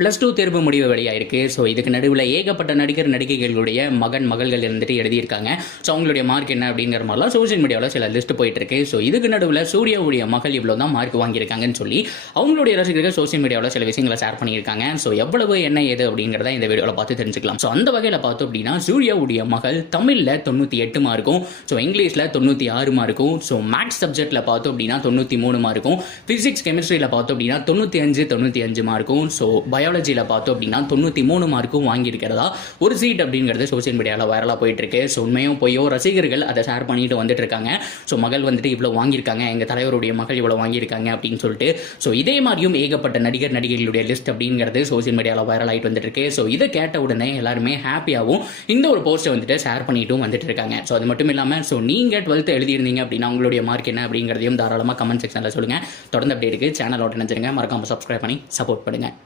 Plus two தேர்வு முடிவு வெளியாயிருக்கு. ஸோ இதுக்கு நடுவில் ஏகப்பட்ட நடிகர் நடிகைகளுடைய மகன் மகள்கள் இருந்துட்டு எழுதியிருக்காங்க. ஸோ அவங்களுடைய மார்க் என்ன அப்படிங்கிற மாதிரிலாம் சோஷியல் மீடியாவில் சில லிஸ்ட் போயிட்டு இருக்கு ஸோ இதுக்கு நடுவில் சூர்யாவுடைய மகள் இவ்வளோ தான் மார்க் வாங்கியிருக்காங்கன்னு சொல்லி அவங்களுடைய ரசிகர்கள் சோஷியல் மீடியாவில் சில விஷயங்களை ஷேர் பண்ணியிருக்காங்க. ஸோ எவ்வளவு என்ன ஏது அப்படிங்கிறத இந்த வீடியோவில் பார்த்து தெரிஞ்சுக்கலாம். ஸோ அந்த வகையில் பார்த்தோம் அப்படின்னா சூர்யாவுடைய மகள் தமிழில் தொண்ணூற்றி எட்டு மார்க்கும் ஸோ இங்கிலீஷில் தொண்ணூற்றி ஆறு மார்க்கும் ஸோ மேக்ஸ் சப்ஜெக்ட்டில் பார்த்தோம் அப்படின்னா தொண்ணூற்றி மூணு மார்க்கும் ஃபிசிக்ஸ் கெமிஸ்ட்ரியில் பார்த்தோம் அப்படின்னா தொண்ணூற்றி அஞ்சு தொண்ணூற்றி அஞ்சு மார்க்கும் ஸோ பயாலஜியில் பார்த்தோம் அப்படின்னா தொண்ணூற்றி மூணு மார்க்கும் வாங்கியிருக்கிறதா? ஒரு சீட் அப்படிங்கிறது சோஷியல் மீடியாவில் வைரலாக போயிட்டு இருக்கு ஸோ உண்மையும் பொய்யோ ரசிகர்கள் அதை ஷேர் பண்ணிட்டு வந்துட்டு இருக்காங்க ஸோ மகள் வந்துட்டு இவ்வளோ வாங்கியிருக்காங்க. எங்கள் தலைவருடைய மகள் இவ்வளோ வாங்கியிருக்காங்க அப்படின்னு சொல்லிட்டு. ஸோ இதே மாதிரியும் ஏகப்பட்ட நடிகர் நடிகைகளுடைய லிஸ்ட் அப்படிங்கிறது சோஷியல் மீடியாவில் வைரல் ஆகிட்டு வந்துட்டு இருக்கு ஸோ இதை கேட்ட உடனே எல்லாருமே ஹாப்பியாகவும் இந்த ஒரு போஸ்ட்டை வந்துட்டு ஷேர் பண்ணிட்டும் வந்துட்டு இருக்காங்க ஸோ அது மட்டும் இல்லாமல் ஸோ நீங்கள் டுவெல்த் எழுதியிருந்தீங்க அப்படின்னா உங்களுடைய மார்க் என்ன அப்படிங்கிறதையும் தாராளமாக கமெண்ட் செக்ஷனில் சொல்லுங்கள் தொடர்ந்து அப்படி இருக்குது சேனலோட நினைச்சிருங்க மறக்காமல் சப்ஸ்கிரைப் பண்ணி சப்போர்ட் பண்ணுங்கள்